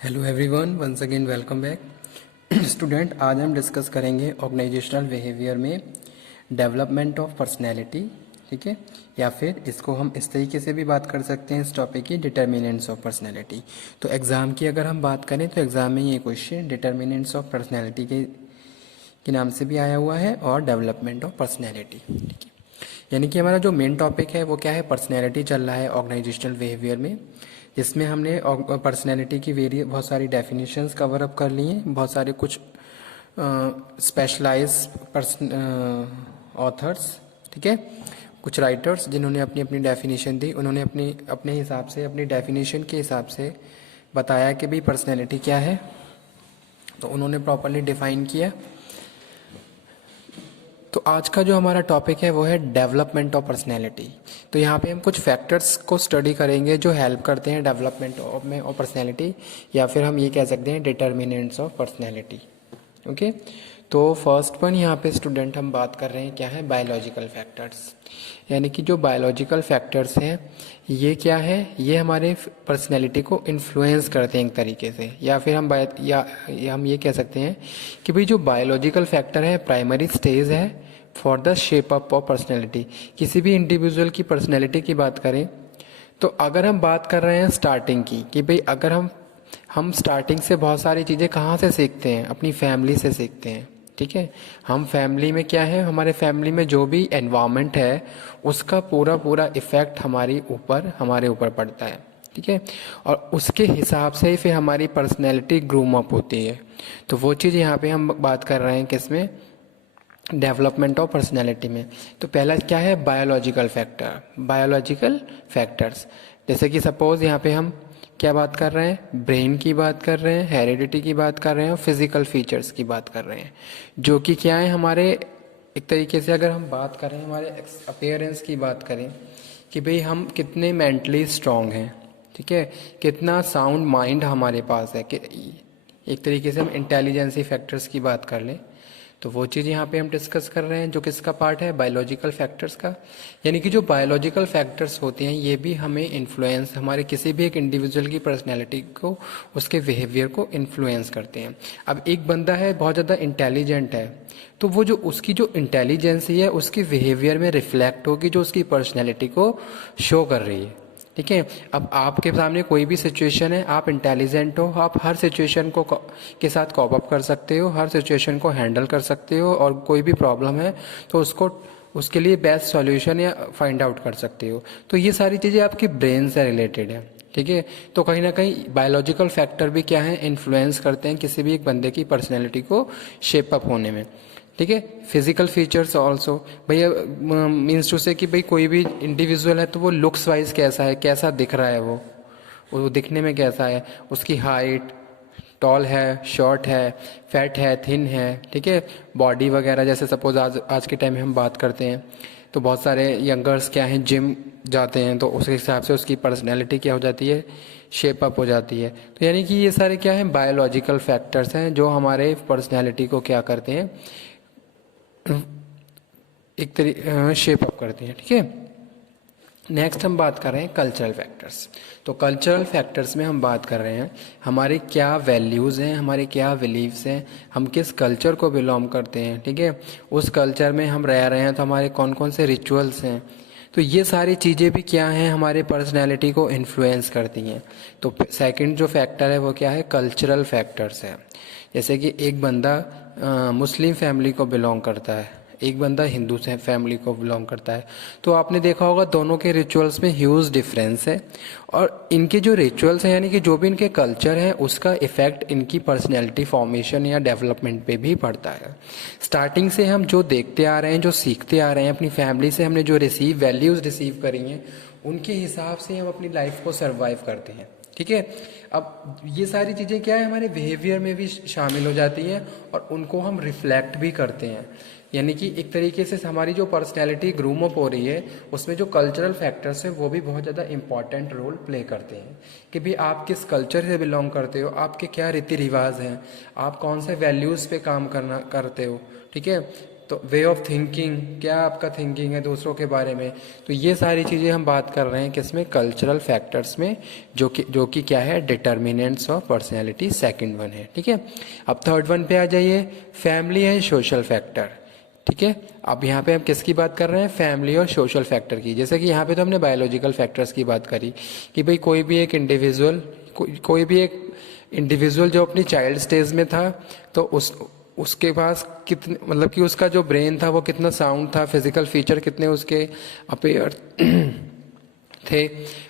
Hello everyone, once again welcome back. Student, आज हम discuss करेंगे ऑर्गेनाइजेशनल बिहेवियर में डेवलपमेंट ऑफ पर्सनैलिटी। ठीक है, या फिर इसको हम इस तरीके से भी बात कर सकते हैं इस टॉपिक की, डिटर्मिनेंट्स ऑफ पर्सनैलिटी। तो एग्ज़ाम की अगर हम बात करें तो एग्ज़ाम में ये क्वेश्चन डिटर्मिनेंट्स ऑफ पर्सनैलिटी के नाम से भी आया हुआ है और डेवलपमेंट ऑफ पर्सनैलिटी। ठीक है, यानी कि हमारा जो मेन टॉपिक है वो क्या है, पर्सनैलिटी चल रहा है ऑर्गेनाइजेशनल बिहेवियर में, जिसमें हमने पर्सनैलिटी की बहुत सारी डेफिनेशंस कवर अप कर ली हैं, बहुत सारे कुछ स्पेशलाइज ऑथर्स, ठीक है, कुछ राइटर्स जिन्होंने अपनी अपनी डेफिनेशन दी, उन्होंने अपने हिसाब से, अपनी डेफिनेशन के हिसाब से बताया कि भाई पर्सनैलिटी क्या है, तो उन्होंने प्रॉपरली डिफाइन किया। तो आज का जो हमारा टॉपिक है वो है डेवलपमेंट ऑफ पर्सनैलिटी। तो यहाँ पे हम कुछ फैक्टर्स को स्टडी करेंगे जो हेल्प करते हैं डेवलपमेंट ऑफ पर्सनैलिटी, या फिर हम ये कह सकते हैं डिटर्मिनेंट्स ऑफ पर्सनैलिटी। ओके, तो फर्स्ट वन यहाँ पे स्टूडेंट हम बात कर रहे हैं क्या है, बायोलॉजिकल फैक्टर्स। यानी कि जो बायोलॉजिकल फैक्टर्स हैं ये क्या है, ये हमारे पर्सनैलिटी को इन्फ्लुएंस करते हैं एक तरीके से, या फिर हम ये कह सकते हैं कि भाई जो बायोलॉजिकल फैक्टर है प्राइमरी स्टेज है for the shape up of personality. किसी भी इंडिविजुअल की पर्सनैलिटी की बात करें तो अगर हम बात कर रहे हैं स्टार्टिंग की, कि भाई अगर हम स्टार्टिंग से बहुत सारी चीज़ें कहाँ से सीखते हैं, अपनी फैमिली से सीखते हैं। ठीक है, हम फैमिली में क्या है, हमारे फैमिली में जो भी एनवायरनमेंट है उसका पूरा पूरा इफ़ेक्ट हमारे ऊपर पड़ता है। ठीक है, और उसके हिसाब से ही फिर हमारी पर्सनैलिटी ग्रूम अप होती है। तो वो चीज़ यहाँ पे हम बात कर रहे हैं किसमें, डेवलपमेंट ऑफ पर्सनैलिटी में। तो पहला क्या है, बायोलॉजिकल फैक्टर, बायोलॉजिकल फैक्टर्स। जैसे कि सपोज यहाँ पे हम क्या बात कर रहे हैं, ब्रेन की बात कर रहे हैं, हेरिडिटी की बात कर रहे हैं और फिजिकल फीचर्स की बात कर रहे हैं, जो कि क्या है हमारे एक तरीके से, अगर हम बात करें हमारे अपीयरेंस की बात करें कि भाई हम कितने मेंटली स्ट्रांग हैं, ठीक है, कितना साउंड माइंड हमारे पास है, कि एक तरीके से हम इंटेलिजेंसी फैक्टर्स की बात कर लें, तो वो चीज़ यहाँ पे हम डिस्कस कर रहे हैं जो किसका पार्ट है, बायोलॉजिकल फैक्टर्स का। यानी कि जो बायोलॉजिकल फैक्टर्स होते हैं ये भी हमें इन्फ्लुएंस, हमारे किसी भी एक इंडिविजुअल की पर्सनैलिटी को, उसके बिहेवियर को इन्फ्लुएंस करते हैं। अब एक बंदा है बहुत ज़्यादा इंटेलिजेंट है, तो वो जो उसकी जो इंटेलिजेंसी है उसकी बिहेवियर में रिफ्लेक्ट होगी, जो उसकी पर्सनैलिटी को शो कर रही है। ठीक है, अब आपके सामने कोई भी सिचुएशन है, आप इंटेलिजेंट हो, आप हर सिचुएशन को के साथ कॉप अप कर सकते हो, हर सिचुएशन को हैंडल कर सकते हो, और कोई भी प्रॉब्लम है तो उसके लिए बेस्ट सॉल्यूशन या फाइंड आउट कर सकते हो। तो ये सारी चीज़ें आपकी ब्रेन से रिलेटेड है। ठीक है, तो कहीं ना कहीं बायोलॉजिकल फैक्टर भी क्या है, इन्फ्लुएंस करते हैं किसी भी एक बंदे की पर्सनैलिटी को शेप अप होने में। ठीक है, फिजिकल फीचर्स ऑल्सो, भैया मीन्स टू से कि भाई कोई भी इंडिविजुअल है तो वो लुक्स वाइज कैसा है, कैसा दिख रहा है, वो दिखने में कैसा है, उसकी हाइट, टॉल है, शॉर्ट है, फैट है, थिन है, ठीक है, बॉडी वगैरह। जैसे सपोज आज के टाइम में हम बात करते हैं तो बहुत सारे यंगर्स क्या हैं, जिम जाते हैं, तो उसके हिसाब से उसकी पर्सनैलिटी क्या हो जाती है, शेप अप हो जाती है। तो यानी कि ये सारे क्या हैं, बायोलॉजिकल फैक्टर्स हैं जो हमारे पर्सनैलिटी को क्या करते हैं, एक शेप अप करती हैं। ठीक है, नेक्स्ट हम बात कर रहे हैं कल्चरल फैक्टर्स। तो कल्चरल फैक्टर्स में हम बात कर रहे हैं हमारे क्या वैल्यूज़ हैं, हमारे क्या बिलीव्स हैं, हम किस कल्चर को बिलोंग करते हैं। ठीक है, उस कल्चर में हम रह रहे हैं तो हमारे कौन कौन से रिचुअल्स हैं, तो ये सारी चीज़ें भी क्या हैं, हमारे पर्सनैलिटी को इन्फ्लुएंस करती हैं। तो सेकंड जो फैक्टर है वो क्या है, कल्चरल फैक्टर्स है। जैसे कि एक बंदा मुस्लिम फैमिली को बिलोंग करता है, एक बंदा हिंदू से फैमिली को बिलोंग करता है, तो आपने देखा होगा दोनों के रिचुअल्स में ह्यूज डिफरेंस है, और इनके जो रिचुअल्स हैं यानी कि जो भी इनके कल्चर है उसका इफेक्ट इनकी पर्सनैलिटी फॉर्मेशन या डेवलपमेंट पे भी पड़ता है। स्टार्टिंग से हम जो देखते आ रहे हैं, जो सीखते आ रहे हैं, अपनी फैमिली से हमने जो वैल्यूज़ रिसीव करी हैं, उनके हिसाब से हम अपनी लाइफ को सर्वाइव करते हैं। ठीक है, अब ये सारी चीज़ें क्या है, हमारे बिहेवियर में भी शामिल हो जाती हैं और उनको हम रिफ्लेक्ट भी करते हैं। यानी कि एक तरीके से हमारी जो पर्सनैलिटी ग्रूम अप हो रही है उसमें जो कल्चरल फैक्टर्स हैं वो भी बहुत ज़्यादा इंपॉर्टेंट रोल प्ले करते हैं, कि भाई आप किस कल्चर से बिलोंग करते हो, आपके क्या रीति रिवाज हैं, आप कौन से वैल्यूज़ पे काम करते हो। ठीक है, तो वे ऑफ थिंकिंग, क्या आपका थिंकिंग है दूसरों के बारे में। तो ये सारी चीज़ें हम बात कर रहे हैं किसमें, कल्चरल फैक्टर्स में, जो कि क्या है, determinants of personality, second one है। ठीक है, अब थर्ड वन पे आ जाइए, फैमिली एंड सोशल फैक्टर। ठीक है, अब यहाँ पे हम किसकी बात कर रहे हैं, फैमिली और सोशल फैक्टर की। जैसे कि यहाँ पे तो हमने बायोलॉजिकल फैक्टर्स की बात करी कि भाई कोई भी एक इंडिविजुअल, कोई भी एक इंडिविजुअल जो अपनी चाइल्ड स्टेज में था, तो उसके पास कितने, मतलब कि उसका जो ब्रेन था वो कितना साउंड था, फिजिकल फीचर कितने उसके अपेयर थे,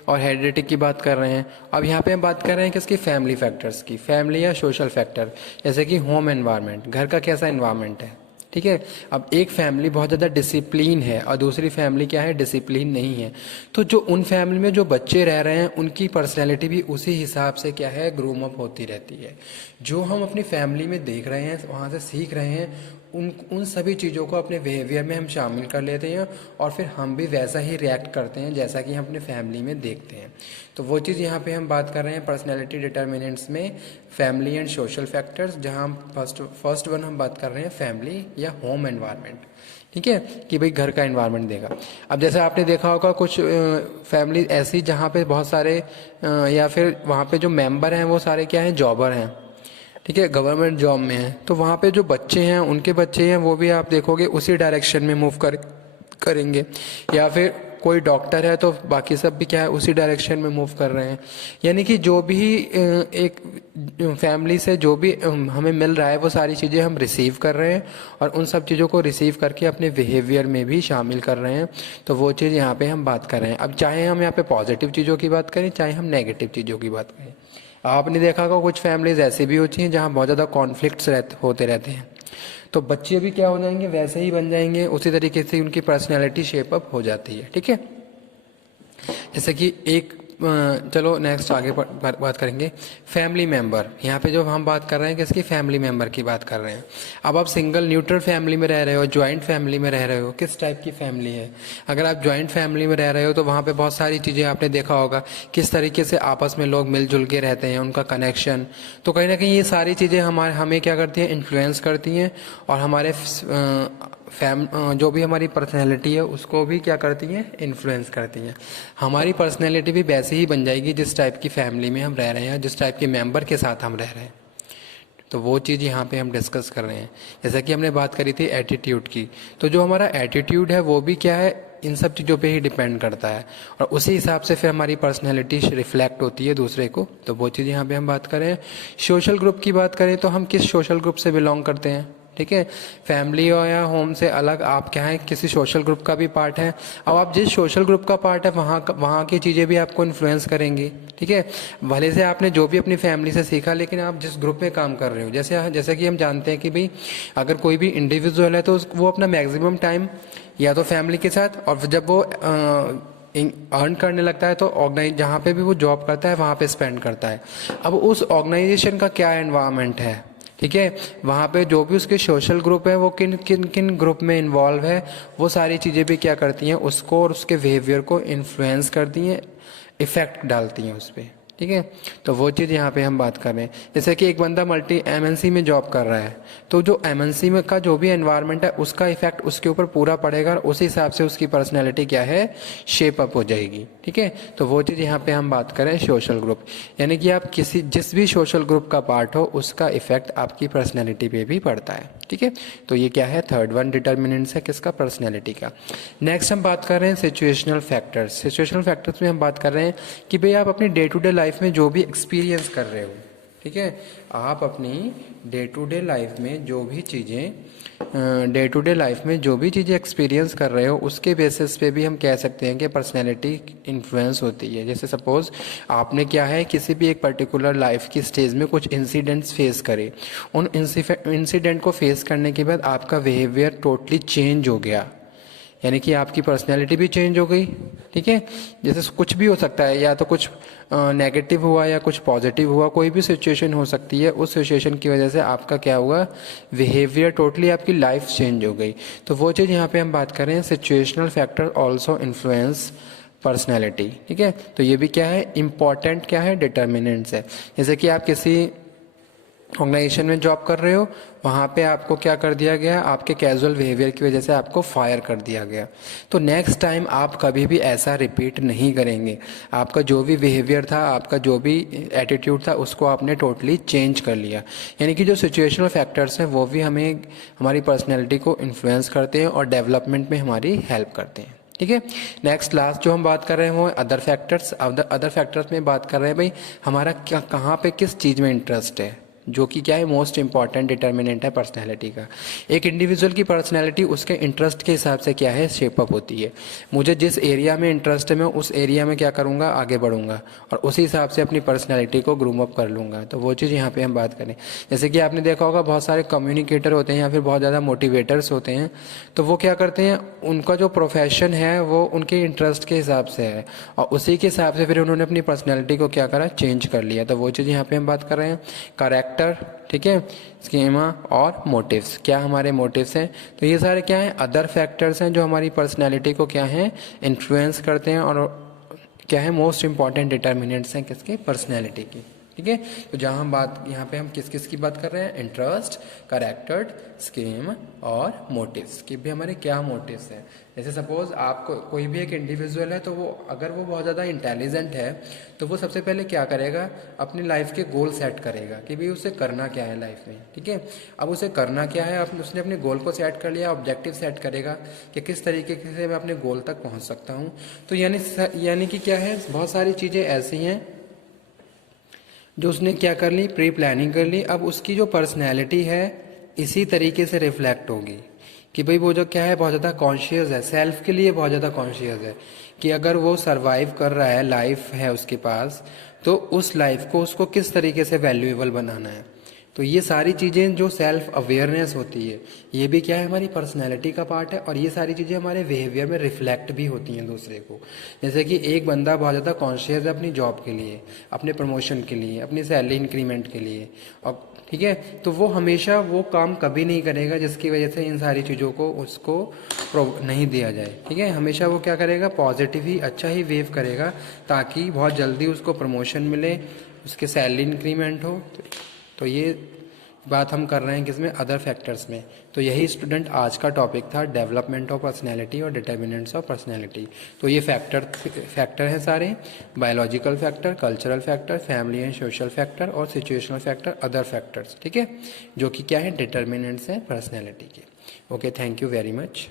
और हेरिडिटी की बात कर रहे हैं। अब यहाँ पे हम बात कर रहे हैं किसकी, फैमिली फैक्टर्स की, फैमिली या सोशल फैक्टर। जैसे कि होम एनवायरनमेंट, घर का कैसा एनवायरनमेंट है। ठीक है, अब एक फैमिली बहुत ज़्यादा डिसिप्लिन है और दूसरी फैमिली क्या है, डिसिप्लिन नहीं है, तो जो उन फैमिली में जो बच्चे रह रहे हैं उनकी पर्सनैलिटी भी उसी हिसाब से क्या है, ग्रूम अप होती रहती है। जो हम अपनी फैमिली में देख रहे हैं, वहाँ से सीख रहे हैं, उन सभी चीज़ों को अपने बिहेवियर में हम शामिल कर लेते हैं और फिर हम भी वैसा ही रिएक्ट करते हैं जैसा कि हम अपने फैमिली में देखते हैं। तो वो चीज़ यहाँ पे हम बात कर रहे हैं पर्सनैलिटी डिटर्मिनेंट्स में, फैमिली एंड सोशल फैक्टर्स, जहाँ हम फर्स्ट वन हम बात कर रहे हैं फैमिली या होम एनवायरनमेंट। ठीक है, कि भाई घर का एनवायरनमेंट देगा। अब जैसे आपने देखा होगा कुछ फैमिली ऐसी जहाँ पे बहुत सारे या फिर वहाँ पे जो मेंबर हैं वो सारे क्या हैं, जॉबर हैं। ठीक है, गवर्नमेंट जॉब में है, तो वहाँ पे जो बच्चे हैं, उनके बच्चे हैं, वो भी आप देखोगे उसी डायरेक्शन में मूव करेंगे। या फिर कोई डॉक्टर है तो बाकी सब भी क्या है, उसी डायरेक्शन में मूव कर रहे हैं। यानी कि जो भी एक फैमिली से जो भी हमें मिल रहा है वो सारी चीज़ें हम रिसीव कर रहे हैं और उन सब चीज़ों को रिसीव करके अपने बिहेवियर में भी शामिल कर रहे हैं। तो वो चीज़ यहाँ पे हम बात कर रहे हैं। अब चाहे हम यहाँ पे पॉजिटिव चीज़ों की बात करें, चाहे हम नेगेटिव चीज़ों की बात करें। आपने देखा होगा कुछ फैमिलीज ऐसी भी होती हैं जहाँ बहुत ज़्यादा कॉन्फ्लिक्ट्स होते रहते हैं, तो बच्चे भी क्या हो जाएंगे, वैसे ही बन जाएंगे, उसी तरीके से उनकी पर्सनैलिटी शेप अप हो जाती है। ठीक है, जैसे कि एक चलो नेक्स्ट आगे बात करेंगे, फैमिली मेंबर। यहाँ पे जो हम बात कर रहे हैं किसकी, फैमिली मेंबर की बात कर रहे हैं। अब आप सिंगल न्यूट्रल फैमिली में रह रहे हो, ज्वाइंट फैमिली में रह रहे हो, किस टाइप की फैमिली है। अगर आप ज्वाइंट फैमिली में रह रहे हो तो वहाँ पे बहुत सारी चीज़ें आपने देखा होगा किस तरीके से आपस में लोग मिलजुल के रहते हैं, उनका कनेक्शन। तो कहीं ना कहीं ये सारी चीज़ें हमें क्या करती हैं, इन्फ्लुएंस करती हैं और हमारे जो भी हमारी पर्सनैलिटी है उसको भी क्या करती हैं, इन्फ्लुएंस करती हैं। हमारी पर्सनैलिटी भी वैसे ही बन जाएगी जिस टाइप की फैमिली में हम रह रहे हैं, जिस टाइप के मेंबर के साथ हम रह रहे हैं। तो वो चीज़ यहाँ पे हम डिस्कस कर रहे हैं। जैसा कि हमने बात करी थी एटीट्यूड की, तो जो हमारा एटीट्यूड है वो भी क्या है, इन सब चीज़ों पे ही डिपेंड करता है और उसी हिसाब से फिर हमारी पर्सनैलिटी रिफ्लेक्ट होती है दूसरे को। तो वो चीज़ यहाँ पे हम बात करें। सोशल ग्रुप की बात करें तो हम किस सोशल ग्रुप से बिलोंग करते हैं। ठीक है, फैमिली और या होम से अलग आप क्या है, किसी सोशल ग्रुप का भी पार्ट है। अब आप जिस सोशल ग्रुप का पार्ट है वहाँ की चीज़ें भी आपको इन्फ्लुएंस करेंगी। ठीक है, भले से आपने जो भी अपनी फैमिली से सीखा, लेकिन आप जिस ग्रुप में काम कर रहे हो, जैसे कि हम जानते हैं कि भाई अगर कोई भी इंडिविजुअल है तो वो अपना मैक्सिमम टाइम या तो फैमिली के साथ, और जब वो अर्न करने लगता है तो ऑर्गेनाइज जहाँ पे भी वो जॉब करता है वहाँ पे स्पेंड करता है। अब उस ऑर्गेनाइजेशन का क्या एनवायरनमेंट है, ठीक है, वहाँ पे जो भी उसके सोशल ग्रुप है वो किन किन किन ग्रुप में इन्वॉल्व है, वो सारी चीज़ें भी क्या करती हैं, उसको और उसके बिहेवियर को इन्फ्लुएंस करती हैं, इफ़ेक्ट डालती हैं उस पर। ठीक है, तो वो चीज़ यहाँ पे हम बात कर रहे हैं। जैसे कि एक बंदा मल्टी एमएनसी में जॉब कर रहा है, तो जो एमएनसी में का जो भी एनवायरनमेंट है उसका इफेक्ट उसके ऊपर पूरा पड़ेगा और उस हिसाब से उसकी पर्सनैलिटी क्या है, शेप अप हो जाएगी। ठीक है, तो वो चीज़ यहाँ पे हम बात करें सोशल ग्रुप, यानी कि आप जिस भी सोशल ग्रुप का पार्ट हो उसका इफेक्ट आपकी पर्सनैलिटी पे भी पड़ता है। ठीक है, तो ये क्या है, थर्ड वन डिटर्मिनेंट्स है किसका, पर्सनैलिटी का। नेक्स्ट हम बात कर रहे हैं सिचुएशनल फैक्टर्स। सिचुएशनल फैक्टर्स में हम बात कर रहे हैं कि भाई आप अपनी डे टू डे लाइफ में जो भी एक्सपीरियंस कर रहे हो, ठीक है, आप अपनी डे टू डे लाइफ में जो भी चीज़ें एक्सपीरियंस कर रहे हो उसके बेसिस पे भी हम कह सकते हैं कि पर्सनैलिटी इन्फ्लुएंस होती है। जैसे सपोज आपने क्या है, किसी भी एक पर्टिकुलर लाइफ की स्टेज में कुछ इंसिडेंट्स फेस करे, उन इंसिडेंट को फेस करने के बाद आपका बिहेवियर टोटली चेंज हो गया, यानी कि आपकी पर्सनैलिटी भी चेंज हो गई। ठीक है, जैसे कुछ भी हो सकता है, या तो कुछ नेगेटिव हुआ या कुछ पॉजिटिव हुआ, कोई भी सिचुएशन हो सकती है, उस सिचुएशन की वजह से आपका क्या हुआ, बिहेवियर टोटली आपकी लाइफ चेंज हो गई। तो वो चीज़ यहाँ पे हम बात कर रहे हैं, situational factor also influence personality. ठीक है, तो ये भी क्या है, इंपॉर्टेंट क्या है, डिटर्मिनेंट्स है। जैसे कि आप किसी ऑर्गेनाइजेशन में जॉब कर रहे हो, वहाँ पे आपको क्या कर दिया गया, आपके कैजुअल बिहेवियर की वजह से आपको फायर कर दिया गया। तो नेक्स्ट टाइम आप कभी भी ऐसा रिपीट नहीं करेंगे। आपका जो भी बिहेवियर था, आपका जो भी एटीट्यूड था, उसको आपने टोटली चेंज कर लिया। यानी कि जो सिचुएशनल फैक्टर्स हैं वो भी हमें हमारी पर्सनैलिटी को इन्फ्लुएंस करते हैं और डेवलपमेंट में हमारी हेल्प करते हैं। ठीक है। नेक्स्ट लास्ट जो हम बात कर रहे हैं वो अदर फैक्टर्स। अदर फैक्टर्स में बात कर रहे हैं भाई हमारा क्या, कहाँ पे किस चीज़ में इंटरेस्ट है, जो कि क्या है मोस्ट इंपॉर्टेंट डिटर्मिनेंट है पर्सनैलिटी का। एक इंडिविजुअल की पर्सनैलिटी उसके इंटरेस्ट के हिसाब से क्या है शेपअप होती है। मुझे जिस एरिया में इंटरेस्ट है मैं उस एरिया में क्या करूँगा, आगे बढ़ूंगा और उसी हिसाब से अपनी पर्सनैलिटी को ग्रूम अप कर लूँगा। तो वो चीज़ यहाँ पे हम बात करें, जैसे कि आपने देखा होगा बहुत सारे कम्युनिकेटर होते हैं या फिर बहुत ज़्यादा मोटिवेटर्स होते हैं, तो वो क्या करते हैं, उनका जो प्रोफेशन है वो उनके इंटरेस्ट के हिसाब से है और उसी के हिसाब से फिर उन्होंने अपनी पर्सनैलिटी को क्या करा, चेंज कर लिया। तो वो चीज़ यहाँ पे हम बात कर रहे हैं। करेक्टर, ठीक है, स्कीमा और मोटिव्स, क्या हमारे मोटिव्स हैं। तो ये सारे क्या हैं, अदर फैक्टर्स हैं जो हमारी पर्सनैलिटी को क्या है, इन्फ्लुएंस करते हैं और क्या है मोस्ट इंपॉर्टेंट डिटर्मिनेंट्स हैं किसके, पर्सनैलिटी की। ठीक है। तो जहाँ हम बात, यहाँ पे हम किस किस की बात कर रहे हैं, इंटरेस्ट, करेक्टर, स्कीम और मोटिव्स कि भी हमारे क्या मोटिव्स हैं। जैसे सपोज आपको कोई भी एक इंडिविजुअल है, तो वो अगर वो बहुत ज़्यादा इंटेलिजेंट है तो वो सबसे पहले क्या करेगा, अपनी लाइफ के गोल सेट करेगा कि भाई उसे करना क्या है लाइफ में। ठीक है। अब उसे करना क्या है, अब उसने अपने गोल को सेट कर लिया, ऑब्जेक्टिव सेट करेगा कि किस तरीके से मैं अपने गोल तक पहुंच सकता हूं। तो यानी कि क्या है, बहुत सारी चीज़ें ऐसी हैं जो उसने क्या कर ली, प्री प्लानिंग कर ली। अब उसकी जो पर्सनैलिटी है इसी तरीके से रिफ्लेक्ट होगी कि भाई वो जो क्या है, बहुत ज़्यादा कॉन्शियस है, सेल्फ के लिए बहुत ज़्यादा कॉन्शियस है कि अगर वो सरवाइव कर रहा है, लाइफ है उसके पास, तो उस लाइफ को उसको किस तरीके से वैल्यूएबल बनाना है। तो ये सारी चीज़ें जो सेल्फ अवेयरनेस होती है, ये भी क्या है, हमारी पर्सनैलिटी का पार्ट है और ये सारी चीज़ें हमारे बिहेवियर में रिफ्लेक्ट भी होती हैं दूसरे को। जैसे कि एक बंदा बहुत ज़्यादा कॉन्शियस है अपनी जॉब के लिए, अपने प्रमोशन के लिए, अपनी सैलरी इंक्रीमेंट के लिए, और ठीक है, तो वो हमेशा वो काम कभी नहीं करेगा जिसकी वजह से इन सारी चीज़ों को उसको नहीं दिया जाए। ठीक है। हमेशा वो क्या करेगा, पॉजिटिव ही, अच्छा ही वेव करेगा ताकि बहुत जल्दी उसको प्रमोशन मिले, उसके सैलरी इंक्रीमेंट हो। तो ये बात हम कर रहे हैं किसमें, अदर फैक्टर्स में। तो यही स्टूडेंट आज का टॉपिक था, डेवलपमेंट ऑफ पर्सनैलिटी और डिटर्मिनेंट्स ऑफ पर्सनैलिटी। तो ये फैक्टर हैं सारे, biological factor, cultural factor, family and social factor और सिचुएशनल फैक्टर, अदर फैक्टर्स। ठीक है, जो कि क्या है, डिटर्मिनेंट्स हैं पर्सनैलिटी के। Okay, thank you very much.